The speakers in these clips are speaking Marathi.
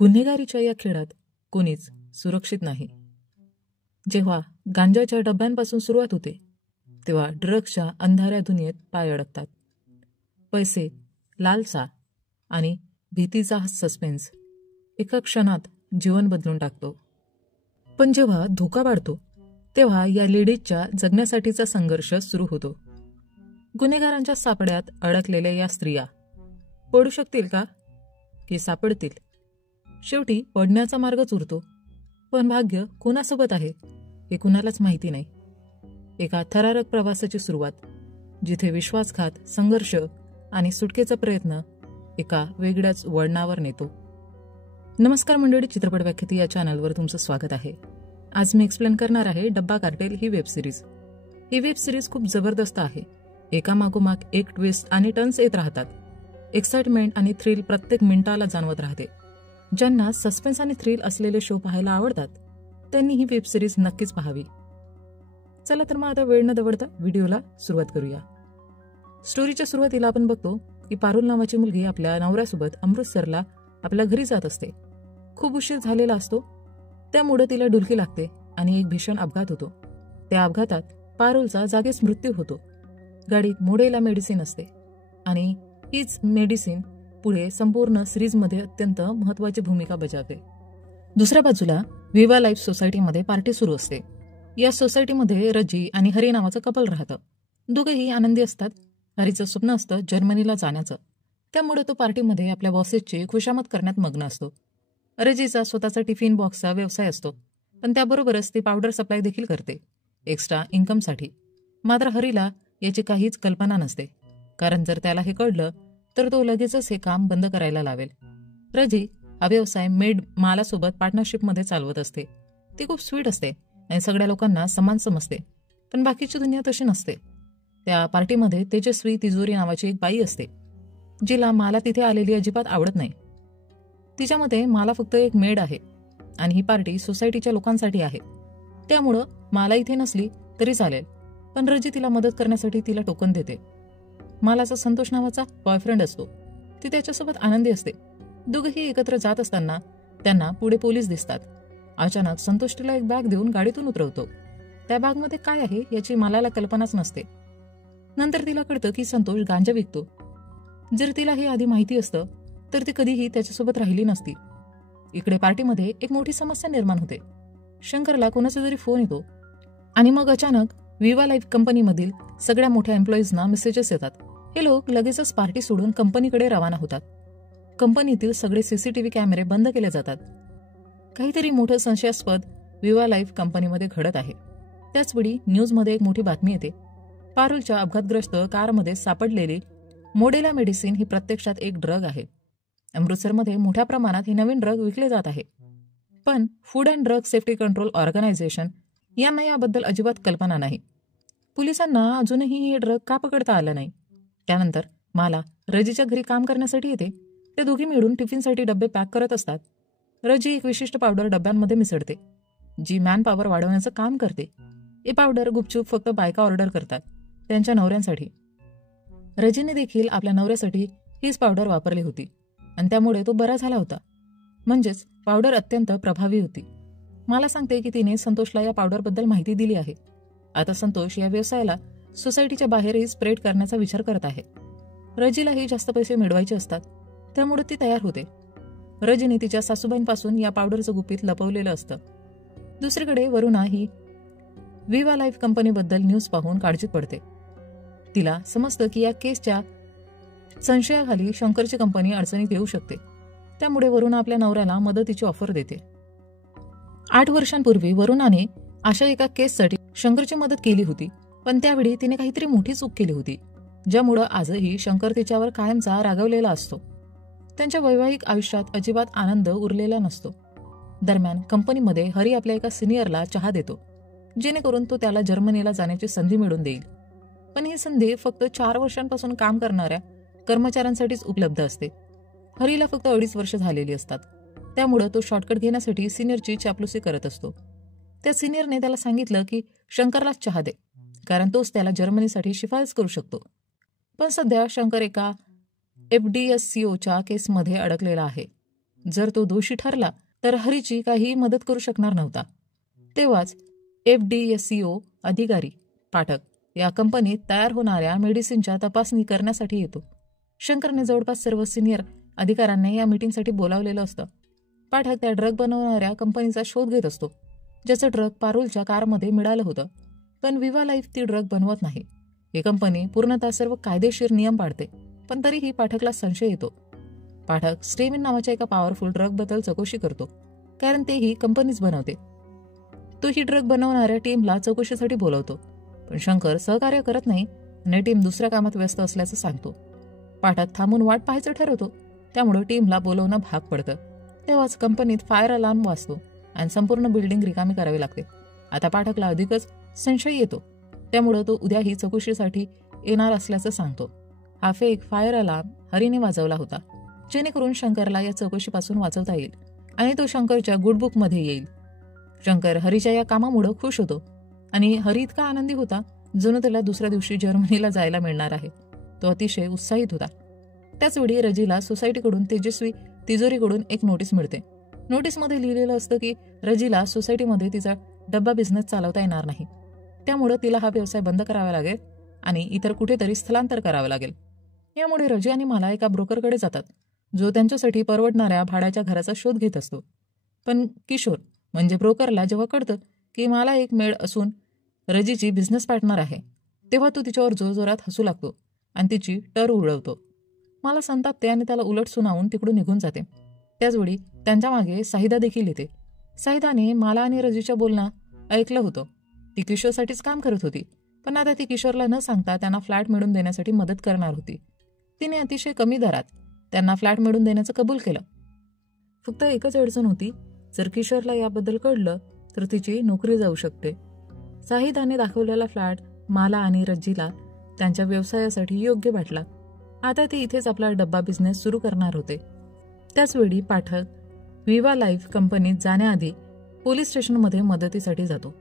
गुन्हेगारीच्या या खेळात कोणीच सुरक्षित नाही. जेव्हा गांजाच्या डब्यांपासून सुरुवात होते तेव्हा ड्रग्सच्या अंधाऱ्या दुनियेत पाय अडकतात. पैसे, लालसा आणि भीतीचा सस्पेन्स एका क्षणात जीवन बदलून टाकतो. पण जेव्हा धोका वाढतो तेव्हा या लेडीजच्या जगण्यासाठीचा संघर्ष सुरू होतो. गुन्हेगारांच्या सापड्यात अडकलेल्या या स्त्रिया पडू शकतील का की सापडतील? शेवटी पडण्याचा मार्गच उरतो. पण भाग्य कोणासोबत आहे हे कुणालाच माहिती नाही. एका थरारक प्रवासाची सुरुवात, जिथे विश्वासघात, संघर्ष आणि सुटकेचा प्रयत्न एका वेगळ्याच वळणावर नेतो. नमस्कार मंडळी, चित्रपट व्याख्याती या चॅनलवर तुमचं स्वागत आहे. आज मी एक्सप्लेन करणार आहे डब्बा कार्टेल ही वेब सिरीज. ही वेब सिरीज खूप जबरदस्त आहे. एकामागोमाग एक ट्विस्ट आणि टर्न्स येत राहतात. एक्साइटमेंट आणि थ्रिल प्रत्येक मिनिटाला जाणवत राहते. ज्यांना सस्पेन्स आणि थ्रिल असलेले शो पाहायला आवडतात त्यांनी ही वेब सिरीज नक्कीच पाहावी. चला तर मग आता वेळ न दवडता व्हिडिओला सुरुवात करूया. स्टोरीच्या सुरुवातीला आपण बघतो की पारुल नावाची मुलगी आपल्या नवऱ्यासोबत अमृतसरला आपल्या घरी जात असते. खूप उशीर झालेला असतो, त्यामुळे तिला डुलकी लागते आणि एक भीषण अपघात होतो. त्या अपघातात पारुलचा जागीच मृत्यू होतो. गाडीत मोडेला मेडिसिन असते आणि हीच मेडिसिन पुढे संपूर्ण सिरीजमध्ये अत्यंत महत्वाची भूमिका बजावते. दुसऱ्या बाजूला विवा लाईफ सोसायटीमध्ये पार्टी सुरू असते. या सोसायटीमध्ये रजी आणि हरी नावाचं कपल राहतं. दोघेही आनंदी असतात. हरीचं स्वप्न असतं जर्मनीला जाण्याचं, त्यामुळे तो पार्टीमध्ये आपल्या बॉसेसची खुशामत करण्यात मग्न असतो. रजीचा स्वतःचा टिफिन बॉक्सचा व्यवसाय असतो, पण त्याबरोबरच ती पावडर सप्लाय देखील करते एक्स्ट्रा इन्कमसाठी. मात्र हरीला याची काहीच कल्पना नसते, कारण जर त्याला हे कळलं तर तो लगेचच हे काम बंद करायला लावेल. रजी हा व्यवसाय मेड मालासोबत पार्टनरशिपमध्ये चालवत असते. ती खूप स्वीट असते आणि सगळ्या लोकांना समान समजते, पण बाकीची दुनिया तशी नसते. त्या पार्टीमध्ये तेजस्वी तिजोरी नावाची एक बाई असते, जिला माला तिथे आलेली अजिबात आवडत नाही. तिच्यामध्ये माला फक्त एक मेड आहे आणि ही पार्टी सोसायटीच्या लोकांसाठी आहे, त्यामुळं माला इथे नसली तरी चालेल. पण रजी तिला मदत करण्यासाठी तिला टोकन देते. मालाचा संतोष नावाचा बॉयफ्रेंड असतो. ती त्याच्यासोबत आनंदी असते. दोघेही एकत्र जात असताना त्यांना पुढे पोलीस दिसतात. अचानक संतोष तिला एक बॅग देऊन गाडीतून उतरवतो. त्या बॅगमध्ये काय आहे याची मालाला कल्पनाच नसते. नंतर तिला कळतं की संतोष गांजा विकतो. जर तिला हे आधी माहिती असतं तर ती कधीही त्याच्यासोबत राहिली नसती. इकडे पार्टीमध्ये एक मोठी समस्या निर्माण होते. शंकरला कोणाचा तरी फोन येतो आणि मग अचानक विवा लाईफ कंपनीमधील सगळ्या मोठ्या एम्प्लॉईजना मेसेजेस येतात. हे लोक लगेचच पार्टी सोडून कंपनीकडे रवाना होतात. कंपनीतील सगळे सीसीटीव्ही कॅमेरे बंद केले जातात. काहीतरी मोठं संशयास्पद विवा लाईफ कंपनीमध्ये घडत आहे. त्याचवेळी न्यूजमध्ये एक मोठी बातमी येते. पारुलच्या अपघातग्रस्त कारमध्ये सापडलेली मोडेला मेडिसिन ही प्रत्यक्षात एक ड्रग आहे. अमृतसरमध्ये मोठ्या प्रमाणात हे नवीन ड्रग विकले जात आहे, पण food and drug safety control organisation यांना याबद्दल अजिबात कल्पना नाही. पोलिसांना अजूनही हे ड्रग का पकडता आलं नाही. त्यानंतर माला रजीच्या घरी काम करण्यासाठी येते. ते दोघी मिळून टिफिनसाठी डबे पॅक करत असतात. रजी एक विशिष्ट पावडर डब्यांमध्ये मिसळते, जी मॅन पॉवर वाढवण्याचं काम करते. हे पावडर गुपचूप फक्त बायका ऑर्डर करतात त्यांच्या नवऱ्यांसाठी. रजीने देखील आपल्या नवऱ्यासाठी हीच पावडर वापरली होती आणि त्यामुळे तो बरा झाला होता. म्हणजेच पावडर अत्यंत प्रभावी होती. मला सांगते की तिने संतोषला या पावडरबद्दल माहिती दिली आहे. आता संतोष या व्यवसायाला सोसायटीच्या बाहेरही स्प्रेड करण्याचा विचार करत आहे. रजीलाही जास्त पैसे मिळवायचे असतात, त्यामुळे ती तयार होते. रजीने तिच्या सासूबाईंपासून या पावडरचं गुपित लपवलेलं असतं. दुसरीकडे वरुणा ही विवा लाईफ कंपनीबद्दल न्यूज पाहून काळजीत पडते. तिला समजतं की या केसच्या संशयाखाली शंकरची कंपनी अडचणीत येऊ शकते. त्यामुळे वरुणा आपल्या नवऱ्याला मदतीची ऑफर देते. 8 वर्षांपूर्वी वरुणाने अशा एका केससाठी शंकरची मदत केली होती, पण त्यावेळी तिने काहीतरी मोठी चूक केली होती, ज्यामुळं आजही शंकर तिच्यावर कायमचा रागावलेला असतो. त्यांच्या वैवाहिक आयुष्यात अजिबात आनंद उरलेला नसतो. दरम्यान कंपनीमध्ये हरी आपल्या एका सिनियरला चहा देतो, जेणेकरून तो त्याला जर्मनीला जाण्याची संधी मिळवून देईल. पण ही संधी फक्त 4 वर्षांपासून काम करणाऱ्या कर्मचाऱ्यांसाठीच उपलब्ध असते. हरीला फक्त 2.5 वर्ष झालेली असतात, त्यामुळं तो शॉर्टकट घेण्यासाठी सिनियरची चापलुसी करत असतो. त्या सिनियरने त्याला सांगितलं की शंकरलाच चहा दे, कारण तोच त्याला जर्मनीसाठी शिफारस करू शकतो. पण सध्या शंकर एका FDSCOच्या केसमध्ये अडकलेला आहे, जर तो दोषी ठरला तर हरीची काहीही मदत करू शकणार नव्हता. तेव्हाच FDSCO अधिकारी पाठक या कंपनीत तयार होणाऱ्या मेडिसिनच्या तपासणी करण्यासाठी येतो. शंकरने जवळपास सर्व सिनियर अधिकाऱ्यांना या मीटिंगसाठी बोलावलेलं असतं. पाठक त्या ड्रग बनवणाऱ्या कंपनीचा शोध घेत असतो, ज्याचं ड्रग पारुलच्या कारमध्ये मिळालं होतं. पण विवा लाईफ ती ड्रग बनवत नाही. ही कंपनी पूर्णतः सर्व कायदेशीर नियम पाळते, पण तरीही पाठकला संशय येतो. पाठक स्टेमिन नावाच्या एका पॉवरफुल ड्रगबद्दल चौकशी करतो, कारण ते ही कंपनीच बनवते. तो ही ड्रग बनवणाऱ्या टीमला चौकशीसाठी बोलवतो, पण शंकर सहकार्य करत नाही आणि टीम दुसऱ्या कामात व्यस्त असल्याचं सांगतो. पाठक थांबून वाट पाहायचं ठरवतो, त्यामुळे टीमला बोलवणं भाग पडतं. तेव्हाच कंपनीत फायर अलार्म वाजतो आणि संपूर्ण बिल्डिंग रिकामी करावी लागते. आता पाठकला अधिकच संशय येतो, त्यामुळे तो उद्याही चौकशीसाठी येणार असल्याचं सांगतो. हा फेक फायर अलार्म हरीने वाजवला होता, जेणेकरून शंकरला या चौकशीपासून वाचवता येईल आणि तो शंकरच्या गुडबुकमध्ये येईल. शंकर हरीच्या या कामामुळे खुश होतो आणि हरी इतका आनंदी होता जणू त्याला दुसऱ्या दिवशी जर्मनीला जायला मिळणार आहे. तो अतिशय उत्साहित होता. त्याचवेळी रजीला सोसायटीकडून तेजस्वी तिजोरीकडून एक नोटीस मिळते. नोटीसमध्ये लिहिलेलं असतं की रजीला सोसायटीमध्ये तिचा डब्बा बिझनेस चालवता येणार नाही, त्यामुळे तिला हा व्यवसाय बंद करावा लागेल आणि इतर कुठेतरी स्थलांतर करावं लागेल. यामुळे रजी आणि मला एका ब्रोकरकडे जातात, जो त्यांच्यासाठी परवडणाऱ्या भाड्याच्या घराचा शोध घेत असतो. पण किशोर म्हणजे ब्रोकरला जेव्हा कळतं की मला एक मेड असून रजीची बिझनेस पार्टनर आहे, तेव्हा तो तिच्यावर जोरजोरात हसू लागतो आणि तिची टर उडवतो. मला संतापते आणि त्याला उलट सुनावून तिकडून निघून जाते. त्याचवेळी त्यांच्या मागे साहिदा देखील येते. साहिदाने मला आणि रजीच्या बोलणं ऐकलं होतं. ती किशोरसाठीच काम करत होती, पण आता ती किशोरला न सांगता त्यांना फ्लॅट मिळवून देण्यासाठी मदत करणार होती. तिने अतिशय कमी दरात त्यांना फ्लॅट मिळवून देण्याचं कबूल केलं. फक्त एकच अडचण होती, जर किशोरला याबद्दल कळलं तर तिची नोकरी जाऊ शकते. साहिदाने दाखवलेला फ्लॅट मला आणि रज्जीला त्यांच्या व्यवसायासाठी योग्य वाटला. आता ते इथेच आपला डब्बा बिझनेस सुरू करणार होते. त्याचवेळी पाठक विवा लाईफ कंपनीत जाण्याआधी पोलीस स्टेशनमध्ये मदतीसाठी जातो.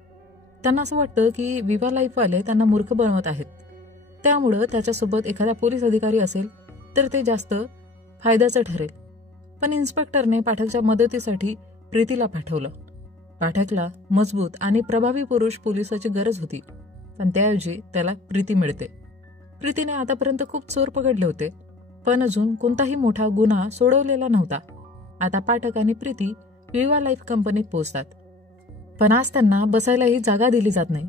त्यांना असं वाटतं की विवा लाईफवाले त्यांना मूर्ख बनवत आहेत, त्यामुळं त्याच्यासोबत एखादा पोलीस अधिकारी असेल तर ते जास्त फायद्याचं ठरेल. पण इन्स्पेक्टरने पाठकच्या मदतीसाठी प्रीतीला पाठवलं. पाठकला मजबूत आणि प्रभावी पुरुष पोलिसाची गरज होती, पण त्याऐवजी त्याला प्रीती मिळते. प्रीतीने आतापर्यंत खूप चोर पकडले होते, पण अजून कोणताही मोठा गुन्हा सोडवलेला नव्हता. आता पाठक आणि प्रीती विवा लाईफ कंपनीत पोहोचतात, पण आज त्यांना बसायलाही जागा दिली जात नाही.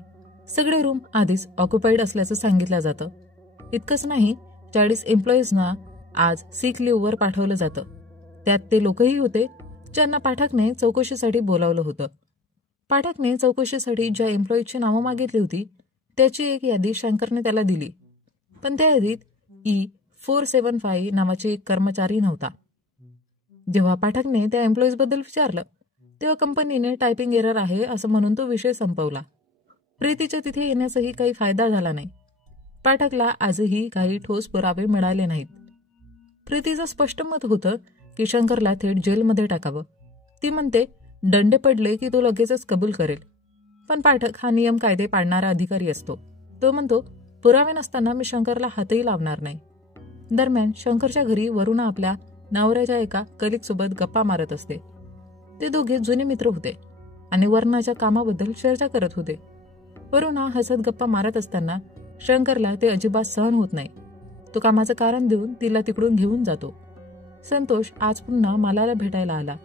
सगळे रूम आधीच ऑक्युपाईड असल्याचं सांगितलं जातं. इतकंच नाही, 40 एम्प्लॉईजना आज सिक लिव्हवर पाठवलं जातं. त्यात ते लोकही होते ज्यांना पाठकने चौकशीसाठी बोलावलं होतं. पाठकने चौकशीसाठी ज्या एम्प्लॉईची नावं मागितली होती त्याची एक यादी शंकरने त्याला दिली, पण त्या यादीत E475 नावाची एक कर्मचारी नव्हता. जेव्हा पाठकने त्या एम्प्लॉईजबद्दल विचारलं तेव्हा कंपनीने टायपिंग एरर आहे असं म्हणून तो विषय संपवला. प्रीतीच्या तिथे येण्याचाही काही फायदा झाला नाही. पाठकला आजही काही ठोस पुरावे मिळाले नाहीत. प्रीतीचं स्पष्ट मत होतं की शंकरला थेट जेलमध्ये टाकावं. ती म्हणते दंड पडले की तो लगेचच कबूल करेल, पण पाठक हा नियम कायदे पाडणारा अधिकारी असतो. तो म्हणतो पुरावे नसताना मी शंकरला हातही लावणार नाही. दरम्यान शंकरच्या घरी वरुणा आपल्या नवऱ्याच्या एका कलिगसोबत गप्पा मारत असते. ते दोघे जुने मित्र होते आणि वरुणाच्या कामाबद्दल चर्चा करत होते. वरुणा हसत गप्पा मारत असताना शंकरला ते अजिबात सहन होत नाही. तो कामाचं कारण देऊन तिला तिकडून घेऊन जातो. संतोष आज पुन्हा मालाला भेटायला आला.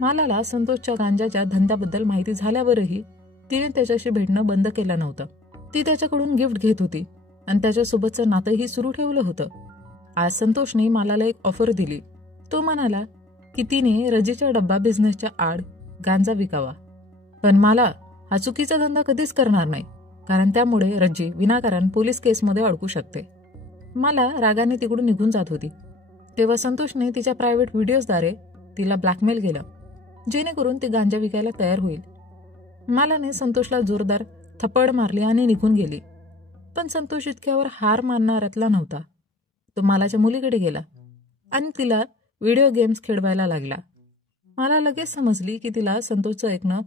मालाला संतोषच्या गांजाच्या धंद्याबद्दल माहिती झाल्यावरही तिने त्याच्याशी भेटणं बंद केलं नव्हतं. ती त्याच्याकडून गिफ्ट घेत होती आणि त्याच्यासोबतचं नातंही सुरू ठेवलं होतं. आज संतोषने मालाला एक ऑफर दिली. तो म्हणाला की तिने रजीच्या डब्बा बिझनेसच्या आड गांजा विकावा, पण मला हा चुकीचा धंदा कधीच करणार नाही, कारण त्यामुळे रजी विनाकारण पोलीस केसमध्ये अडकू शकते. मला रागाने तिकडून निघून जात होती तेव्हा संतोषने तिच्या प्रायव्हेट व्हिडिओजद्वारे तिला ब्लॅकमेल केलं, जेणेकरून ती गांजा विकायला तयार होईल. मालाने संतोषला जोरदार थप्पड मारली आणि निघून गेली. पण संतोष इतक्यावर हार मानणाऱ्यातला नव्हता. तो मालाच्या मुलीकडे गेला आणि तिला व्हिडिओ गेम्स खेळवायला लागला. मला लगेच समजली की तिला संतोषचं ऐकणं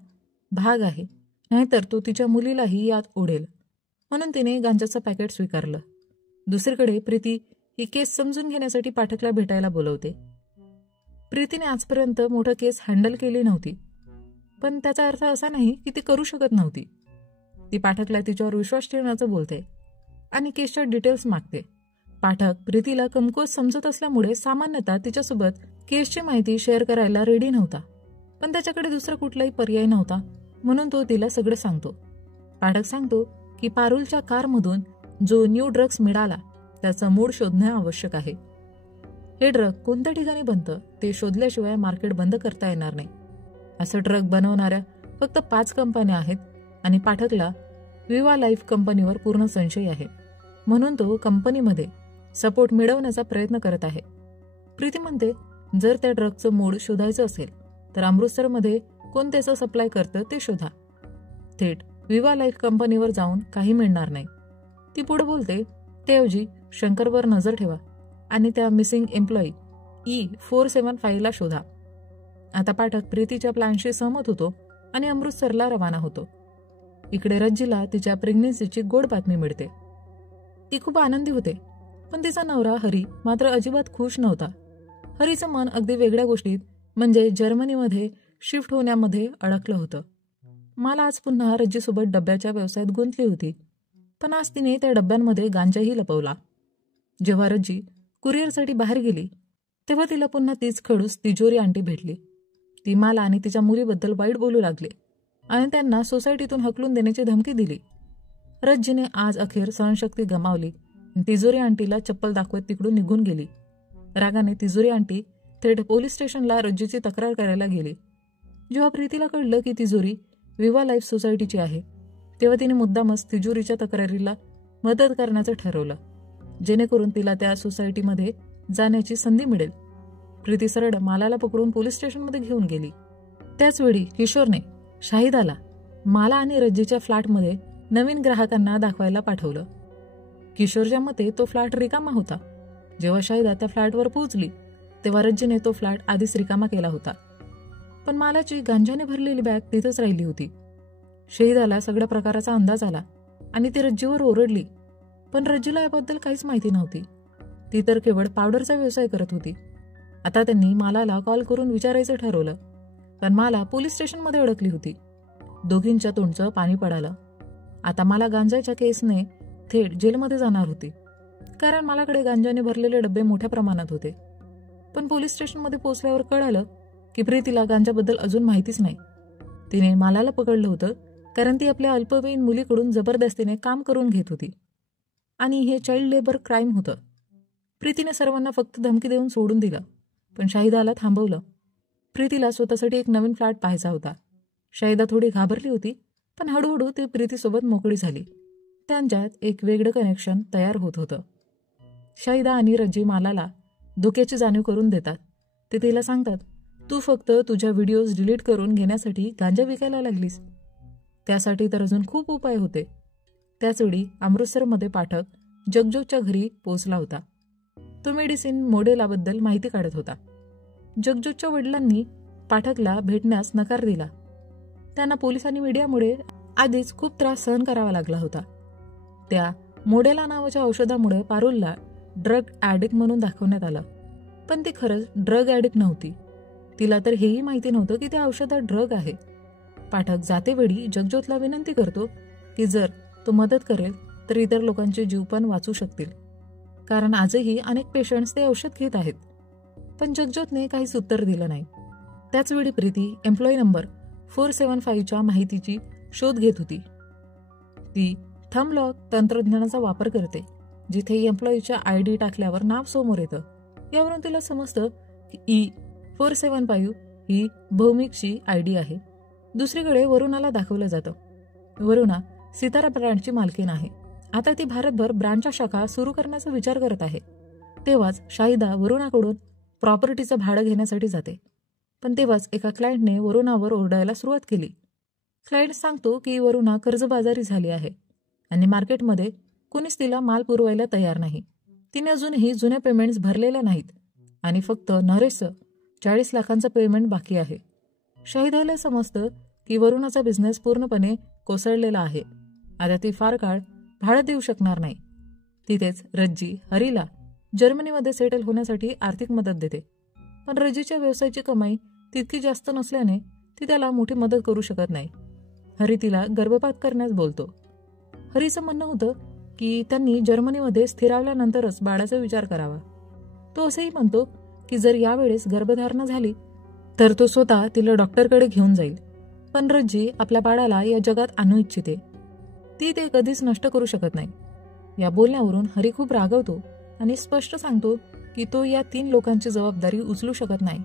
भाग आहे, नाहीतर तो तिच्या मुलीलाही यात ओढेल, म्हणून तिने गांजाचं पॅकेट स्वीकारलं. दुसरीकडे प्रीती ही केस समजून घेण्यासाठी पाठकला भेटायला बोलवते. प्रीतीने आजपर्यंत मोठं केस हँडल केली नव्हती, पण त्याचा अर्थ असा नाही की ती करू शकत नव्हती. ती पाठकला तिच्यावर विश्वास ठेवण्याचं बोलते आणि केसच्या डिटेल्स मागते. पाठक प्रीतीला कमकुवत समजत असल्यामुळे सामान्यतः तिच्यासोबत केसची माहिती शेअर करायला रेडी नव्हता, पण त्याच्याकडे दुसरा कुठलाही पर्याय नव्हता, म्हणून तो तिला सगळं सांगतो. पाठक सांगतो की पारुलच्या कारमधून जो न्यू ड्रग्स मिळाला त्याचं मूळ शोधणे आवश्यक आहे. हे ड्रग कोणत्या ठिकाणी बनतं ते शोधल्याशिवाय मार्केट बंद करता येणार नाही. असं ड्रग बनवणाऱ्या फक्त 5 कंपन्या आहेत आणि पाठकला विवा लाईफ कंपनीवर पूर्ण संशय आहे, म्हणून तो कंपनीमध्ये सपोर्ट मिळवण्याचा प्रयत्न करत आहे. प्रीती म्हणते, जर त्या ड्रगचं मूळ शोधायचं असेल तर अमृतसरमध्ये कोण त्याचं सप्लाय करतं ते शोधा. थेट विवा लाईफ कंपनीवर जाऊन काही मिळणार नाही. ती पुढे बोलते, त्याऐवजी शंकरवर नजर ठेवा आणि त्या मिसिंग एम्प्लॉई E475 शोधा. आता पाठक प्रीतीच्या प्लॅनशी सहमत होतो आणि अमृतसरला रवाना होतो. इकडे रज्जीला तिच्या प्रेग्नन्सीची गोड बातमी मिळते. ती खूप आनंदी होते, पण तिचा नवरा हरी मात्र अजिबात खुश नव्हता. हरीचं मन अगदी वेगळ्या गोष्टीत म्हणजे जर्मनीमध्ये शिफ्ट होण्यामध्ये अडकलं होतं. मला आज पुन्हा रज्जीसोबत डब्याच्या व्यवसायात गुंतली होती, पण आज तिने त्या डब्यांमध्ये गांजाही लपवला. जेव्हा रज्जी कुरिअरसाठी बाहेर गेली तेव्हा तिला पुन्हा तीच खडूस तिजोरी आंटी भेटली. ती मला आणि तिच्या मुलीबद्दल वाईट बोलू लागली आणि त्यांना सोसायटीतून हकलून देण्याची धमकी दिली. रज्जीने आज अखेर सहनशक्ती गमावली आणि तिजोरी आंटीला चप्पल दाखवत तिकडून निघून गेली. रागाने तिजोरी आंटी थेट पोलीस स्टेशनला रज्जीची तक्रार करायला गेली. जेव्हा प्रीतीला कळलं की तिजोरी विवा लाईफ सोसायटीची आहे तेव्हा तिने मुद्दामच तिजोरीच्या तक्रारीला मदत करण्याचं ठरवलं, जेणेकरून तिला त्या सोसायटीमध्ये जाण्याची संधी मिळेल. प्रीती सरळ मालाला पकडून पोलीस स्टेशनमध्ये घेऊन गेली. त्याचवेळी किशोरने शाहिदाला माला आणि रज्जीच्या फ्लॅटमध्ये नवीन ग्राहकांना दाखवायला पाठवलं. किशोरच्या मते तो फ्लॅट रिकामा होता. जेव्हा शाहिदा त्या फ्लॅटवर पोहोचली तेव्हा रज्जीने तो फ्लॅट आधीच रिकामा केला होता, पण मालाची गांजाने भरलेली बॅग तिथंच राहिली होती. शाहिदाला सगळ्या प्रकाराचा अंदाज आला आणि ती रज्जीवर ओरडली, पण रज्जीला याबद्दल काहीच माहिती नव्हती. ती तर केवळ पावडरचा व्यवसाय करत होती. आता त्यांनी मालाला कॉल करून विचारायचं ठरवलं, पण माला पोलीस स्टेशनमध्ये अडकली होती. दोघींच्या तोंडचं पाणी पडालं. आता मला गांजाच्या केसने थेट जेलमध्ये जाणार होती, कारण मालाकडे गांजाने भरलेले डबे मोठ्या प्रमाणात होते. पण पोलीस स्टेशनमध्ये पोहोचल्यावर कळालं की प्रीतीला गांजाबद्दल अजून माहितीच नाही. तिने मालाला पकडलं होतं कारण ती आपल्या अल्पवयीन मुलीकडून जबरदस्तीने काम करून घेत होती आणि हे चाइल्ड लेबर क्राईम होतं. प्रीतीने सर्वांना फक्त धमकी देऊन सोडून दिलं, पण शाहिदाला थांबवलं. प्रीतीला स्वतःसाठी एक नवीन फ्लॅट पाहायचा होता. शाहिदा थोडी घाबरली होती, पण हळूहळू ती प्रीतीसोबत मोकळी झाली. त्यांच्यात एक वेगळं कनेक्शन तयार होत होतं. शाहिदा आणि रज्जी मालाला धोक्याची जाणीव करून देतात. ते तिला सांगतात, तू फक्त तुझ्या व्हिडिओज डिलीट करून घेण्यासाठी गांजा विकायला लागलीस. त्यासाठी तर अजून खूप उपाय होते. त्याचवेळी अमृतसरमध्ये पाठक जगजोतच्या घरी पोहोचला होता. तो मेडिसिन मॉडेलाबद्दल माहिती काढत होता. जगजोतच्या वडिलांनी पाठकला भेटण्यास नकार दिला. त्यांना पोलीस आणि मीडियामुळे आधीच खूप त्रास सहन करावा लागला होता. त्या मॉडेला नावाच्या औषधामुळे पारुलला ड्रग ॲडिक्ट म्हणून दाखवण्यात आलं, पण ती खरंच ड्रग ॲडिक्ट नव्हती. तिला तर हेही माहिती नव्हतं की त्या औषधात ड्रग आहे. पाठक जातेवेळी जगजोतला विनंती करतो की जर तो मदत करेल तर इतर लोकांचे जीव पण वाचू शकतील, कारण आजही अनेक पेशंट्स ते औषध घेत आहेत. पण जगजोतने काहीच उत्तर दिलं नाही. त्याचवेळी प्रीती एम्प्लॉई नंबर 475च्या माहितीची शोध घेत होती. ती थंबलॉक तंत्रज्ञानाचा वापर करते, जिथे एम्प्लॉईच्या ID टाकल्यावर नाव समोर येतं. यावरून तिला समजतं की E475 ही भौमिकची ID आहे. दुसरीकडे वरुणाला दाखवलं जातं. वरुणा सितारा ब्रँडची मालकीण आहे. आता ती भारतभर ब्रँडच्या शाखा सुरू करण्याचा विचार करत आहे. तेव्हाच शाहिदा वरुणाकडून प्रॉपर्टीचं भाडं घेण्यासाठी जाते. पण तेव्हाच एका क्लायंटने वरुणावर ओरडायला सुरुवात केली. क्लायंट सांगतो की वरुणा कर्जबाजारी झाली आहे आणि मार्केटमध्ये कुणीच तिला माल पुरवायला तयार नाही. तिने अजूनही जुन्या पेमेंट्स भरलेल्या नाहीत आणि फक्त नरेशचं 40 लाखांचं पेमेंट बाकी आहे. शाहिदाला समजतं की वरुणाचा बिझनेस पूर्णपणे कोसळलेला आहे. आता ती फार काळ भाडं देऊ शकणार नाही. तिथेच रज्जी हरीला जर्मनीमध्ये सेटल होण्यासाठी आर्थिक मदत देते. पण रजीच्या व्यवसायाची कमाई तितकी जास्त नसल्याने ती त्याला मोठी मदत करू शकत नाही. हरी तिला गर्भपात करण्यास बोलतो. हरीचं म्हणणं होतं की त्यांनी जर्मनीमध्ये स्थिरावल्यानंतरच बाळाचा विचार करावा. तो असंही म्हणतो की जर यावेळेस गर्भधारणा झाली तर तो स्वतः तिला डॉक्टरकडे घेऊन जाईल. पण रज्जी आपल्या बाळाला या जगात आणू इच्छिते. ती ते कधीच नष्ट करू शकत नाही. या बोलण्यावरून हरी खूप रागवतो आणि स्पष्ट सांगतो की तो या 3 लोकांची जबाबदारी उचलू शकत नाही.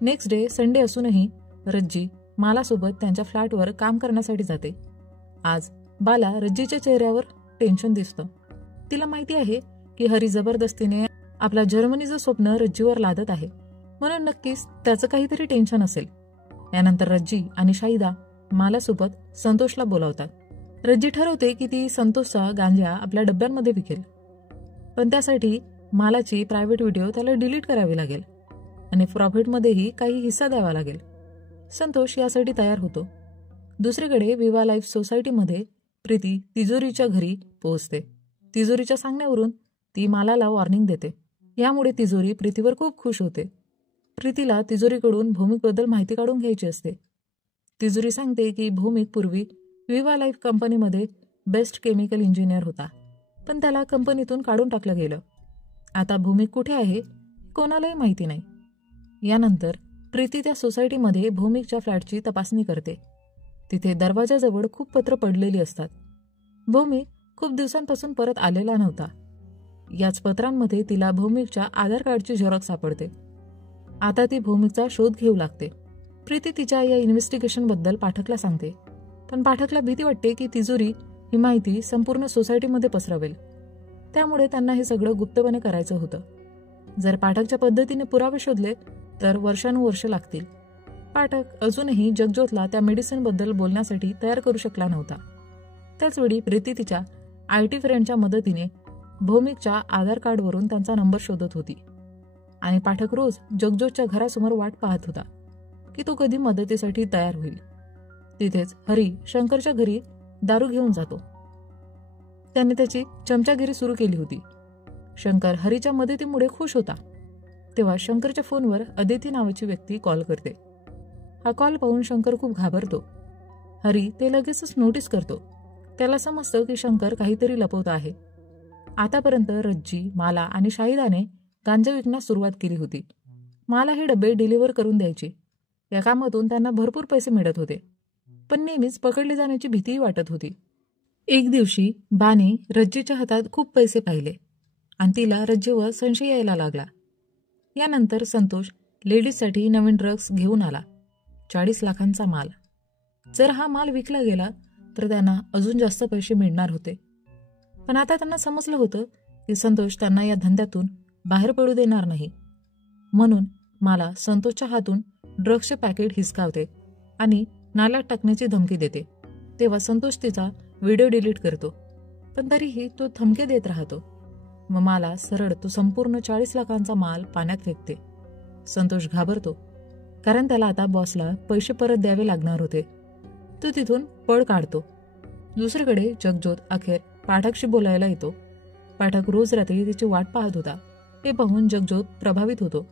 नेक्स्ट डे संडे असूनही रज्जी मालासोबत त्यांच्या फ्लॅटवर काम करण्यासाठी जाते. आज बाला रज्जीच्या चेहऱ्यावर टेन्शन दिसतं. तिला माहिती आहे की हरी जबरदस्तीने आपला जर्मनीचं स्वप्न रज्जीवर लादत आहे, म्हणून नक्कीच त्याचं काहीतरी टेन्शन असेल. यानंतर रज्जी आणि शाहिदा मालासोबत संतोषला बोलावतात. रज्जी ठरवते की ती संतोषचा गांजा आपल्या डब्यांमध्ये विकेल, पण त्यासाठी मालाची प्रायव्हेट व्हिडिओ त्याला डिलीट करावी लागेल आणि प्रॉफिटमध्येही काही हिस्सा द्यावा लागेल. संतोष यासाठी तयार होतो. दुसरीकडे विवा लाईफ सोसायटीमध्ये प्रीती तिजोरीच्या घरी पोहोचते. तिजोरीच्या सांगण्यावरून ती मालाला वॉर्निंग देते. यामुळे तिजोरी प्रीतीवर खूप खुश होते. प्रीतीला तिजोरीकडून भौमिकबद्दल माहिती काढून घ्यायची असते. तिजोरी सांगते की भौमिक पूर्वी विवा लाईफ कंपनीमध्ये बेस्ट केमिकल इंजिनियर होता, पण त्याला कंपनीतून काढून टाकलं गेलं. आता भौमिक कुठे आहे कोणालाही माहिती नाही. यानंतर प्रीती त्या सोसायटीमध्ये भौमिकच्या फ्लॅटची तपासणी करते. तिथे दरवाजाजवळ खूप पत्र पडलेली असतात. भौमिक खूप दिवसांपासून परत आलेला नव्हता. याच पत्रांमध्ये तिला भौमिकच्या आधार कार्डची झेरॉक्स सापडते. आता ती भौमिकचा शोध घेऊ लागते. प्रीती तिच्या या इन्व्हेस्टिगेशनबद्दल पाठकला सांगते, पण पाठकला भीती वाटते की तिजोरी ही माहिती संपूर्ण सोसायटीमध्ये पसरवेल. त्यामुळे त्यांना हे सगळं गुप्तपणे करायचं होतं. जर पाठकच्या पद्धतीने पुरावे शोधले तर वर्षानुवर्ष लागतील. पाठक अजूनही जगज्योतला त्या मेडिसिनबद्दल बोलण्यासाठी तयार करू शकला नव्हता. त्याचवेळी प्रीती तिच्या IT फ्रेंडच्या मदतीने भौमिकच्या आधार कार्डवरून त्यांचा नंबर शोधत होती आणि पाठक रोज जगज्योतच्या घरासमोर वाट पाहत होता की तो कधी मदतीसाठी तयार होईल. तिथेच हरी शंकरच्या घरी दारू घेऊन जातो. त्याने त्याची चमचागिरी सुरू केली होती. शंकर हरीच्या मदतीमुळे खुश होता. तेव्हा शंकरच्या फोनवर अदिती नावाची व्यक्ती कॉल करते. हा कॉल पाहून शंकर खूप घाबरतो. हरी ते लगेचच नोटीस करतो. त्याला समजतं की शंकर काहीतरी लपवत आहे. आतापर्यंत रज्जी, माला आणि शाहिदाने गांजा विकण्यास सुरुवात केली होती. माला हे डबे डिलिव्हर करून द्यायची. या कामातून त्यांना भरपूर पैसे मिळत होते, पण नेहमीच पकडले जाण्याची भीतीही वाटत होती. एक दिवशी बाने रज्जीच्या हातात खूप पैसे पाहिले आणि तिला रज्जीवर संशय यायला लागला. यानंतर संतोष लेडीजसाठी नवीन ड्रग्स घेऊन आला. 40 लाखांचा माल. जर हा माल विकला गेला तर त्यांना अजून जास्त पैसे मिळणार होते. पण आता त्यांना समजलं होतं की संतोष त्यांना या धंद्यातून बाहेर पडू देणार नाही. म्हणून मला संतोषच्या हातून ड्रग्सचे पॅकेट हिसकावते आणि नाल्यात टाकण्याची धमकी देते. तेव्हा संतोष तिचा व्हिडिओ डिलीट करतो, पण तरीही तो धमके देत राहतो. मग मला सरळ तो संपूर्ण 40 लाखांचा माल पाण्यात फेकते. संतोष घाबरतो, कारण त्याला आता बॉसला पैसे परत द्यावे लागणार होते. तो तिथून पळ काढतो. दुसरीकडे जगज्योत अखेर पाठकशी बोलायला येतो. पाठक रोज रात्री तिची वाट पाहत होता. हे पाहून जगज्योत प्रभावित होतो.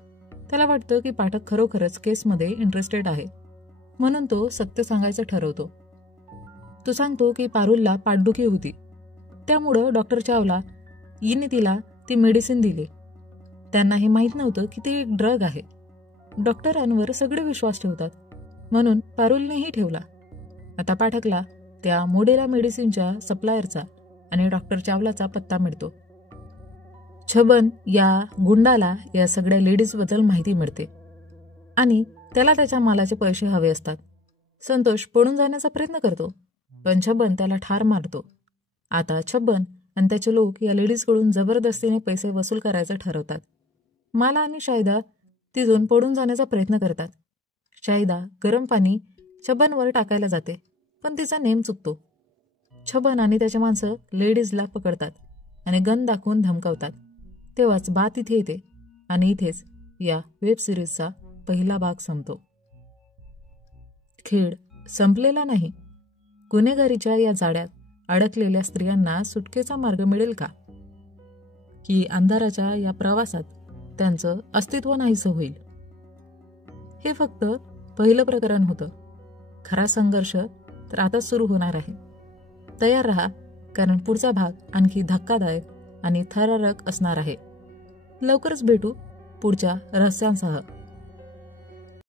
त्याला वाटतं की पाठक खरोखरच केसमध्ये इंटरेस्टेड आहे, म्हणून तो सत्य सांगायचं ठरवतो. तो सांगतो की पारुलला पाठदुखी होती, त्यामुळं डॉक्टर चावला हिने तिला ती मेडिसिन दिली. त्यांना हे माहीत नव्हतं की ती एक ड्रग आहे. डॉक्टरांवर सगळे विश्वास ठेवतात, म्हणून पारुलनेही ठेवला. आता पाठकला त्या मोडेला मेडिसिनच्या सप्लायरचा आणि डॉक्टर चावलाचा पत्ता मिळतो. छबन या गुंडाला या सगळ्या लेडीजबद्दल माहिती मिळते आणि त्याला त्याच्या मालाचे पैसे हवे असतात. संतोष पळून जाण्याचा प्रयत्न करतो, पण छबन त्याला ठार मारतो. आता छबन आणि त्याचे लोक या लेडीजकडून जबरदस्तीने पैसे वसूल करायचं ठरवतात. माला आणि शाहिदा तिथून पळून जाण्याचा प्रयत्न करतात. शाहिदा गरम पाणी छबनवर टाकायला जाते, पण तिचा नेम चुकतो. छबन आणि त्याचे माणसं लेडीजला पकडतात आणि गन दाखवून धमकावतात. तेव्हाच बा तिथे येते आणि इथेच या वेब सिरीजचा पहिला भाग संपतो. खेळ संपलेला नाही. गुन्हेगारीच्या या जाळ्यात अडकलेल्या स्त्रियांना सुटकेचा मार्ग मिळेल का, की अंधाराच्या या प्रवासात त्यांचं अस्तित्व नाहीसं होईल? हे फक्त पहिलं प्रकरण होतं. खरा संघर्ष तर आता सुरू होणार आहे. तयार राहा, कारण पुढचा भाग आणखी धक्कादायक आणि थरारक असणार आहे. लवकरच भेटू पुढच्या रहस्यांसह.